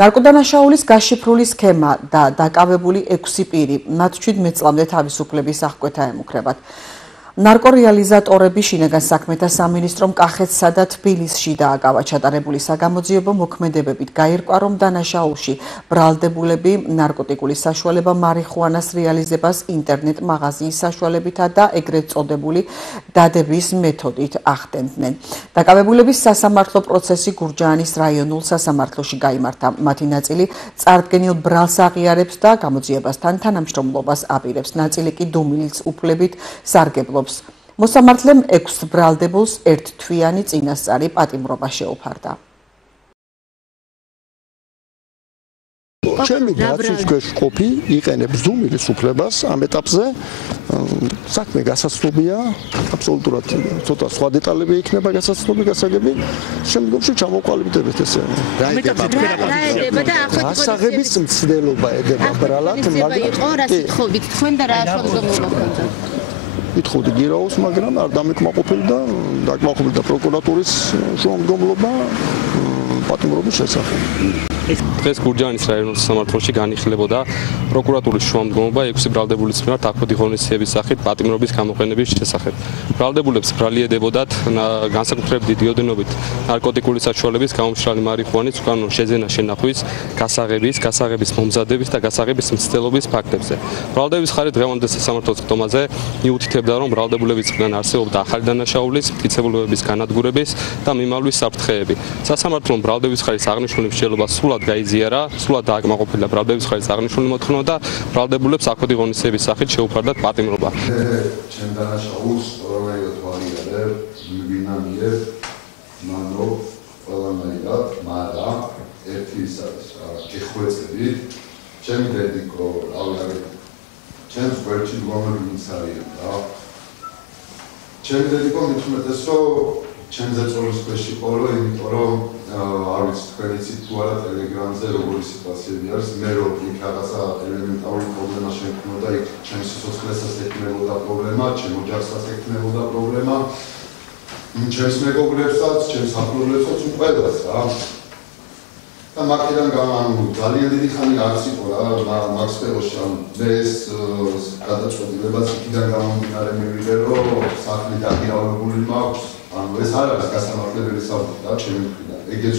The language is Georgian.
ნარკოდანაშაულის გაშიფრული სქემა და დაკავებული 6 პირი, მათ 17 წლამდე თავისუფლების აღკვეთა ემუქრებათ. ნარკორეალიზატორები შინაგან საქმეთა სამინისტრომ კახეთსა და თბილისში დააკავა ჩატარებული საგამოძიებო მოქმედებებით. გაირკვა, რომ დანაშაულში ბრალდებულები ნარკოტიკული საშუალება მარიხუანას რეალიზებას ინტერნეტ მაღაზიის საშუალებითა და ეგრეთ წოდებული დადების მეთოდით ახდენდნენ. დაკავებულების სასამართლო პროცესი გურჯაანის რაიონულ სასამართლოში გაიმართა. მათი ნაწილი წარდგენილ ბრალს აღიარებს და გამოძიებასთან თანამშრომლობას აპირებს. ნაწილი კი დუმილის უფლებით სარგებლობს. მოსამართლემ 6 ბრალდებულს ერთთვიანი წინასწარი პატიმრობა შეუფარდა. ჩემი გაცის ქვეშ ყოფი იყენებს დუმილის უფლებას ამ ეტაპზე. საქმე გასაცნობია, აბსოლუტურად ცოტა სხვა დეტალები იქნება გასაცნობი გასაგები. შემდგომში ჩამოყალიბდებით ესე. გასაღების მცდელობა ედება ბრალად, მაგრამ იყო რა სიტყვით თქვენ და რა შეგრძნებულობა ითხოვდი გირაოს, მაგრამ არ დამეკმაყოფილდა და დაკმაყოფილდა პროკურატურის შუამდგომლობა პატიმრობის შესახებ. დღეს გურჯაანის რაიონულ სასამართლოში განიხილებოდა პროკურატურის შუამდგომლობა 6 ბრალდებულის მიმართ აქვედი ღონისძიების სახით პატიმრობის გამოყენების შესახებ. ბრალდებულებს ბრალი ედებოდათ განსაკუთრებით დიდი ოდენობით ნარკოტიკული საშუალების, გამომშრალი მარიხუანის, უკანონო შეძენა შენახვის, გასაღების მომზადების და გასაღების მცდელობის ფაქტებზე. ბრალდების ხარი დღევანდელ სასამართლოს ხდომაზე მიუთითებდა, რომ ბრალდებულებისგან არსებობდა ახალი დანაშაულის, მტკიცებულებების განადგურების და მიმავლის საფრთხეები. სასამართლომ ბრალდების ხარის აღნიშნული მსჯელობა სრულად გაიზიარა, სრულად დააკმაყოფილა ბრალდების ხარის აღნიშნული მოთხოვნა და ბრალდებულებს აქვედი ღონისძიების სახით შეუფარდათ პატიმრობა. ჩემ დანაშაულს ყველანაირად ვაღიარებ, ვინამიებ, მანო ყველანაირად, მაგრამ ერთი ის არის რა, გეხვეწებით, ჩემი დედიკო, ჩემს გვერდში მდგომები ვინც არიან რა. ჩემი დედიკო მithumetes რომ ჩემზე წოლის ქვეშ იყო, იმიტომ რომ არ ვიცი თქვენ იცით თუ არა ტელეგრამზე როგორი სიტუაციები არის. მე რომ იქ რაღაცა ელემენტარული პრობლემა შექმნოდა, იქ ჩემს სიცოცხლესაც ექნებოდა პრობლემა, ჩემ ოჯახსაც ექნებოდა პრობლემა, ჩემს მეგობრებსაც, ჩემს ახლობლებსაც, ყველას რა. და მაქედან ძალიან დიდი ხანი არც იყო რა მაგ სფეროში, მე ეს გადაწყვეტილებაც იქიდან გამომდინარე მივიღე, რომ სახლი დაღირავებული მაქვს. ეს არ არის გასამართლებელი საბუთი და ჩემი მხრიდან. ეგეც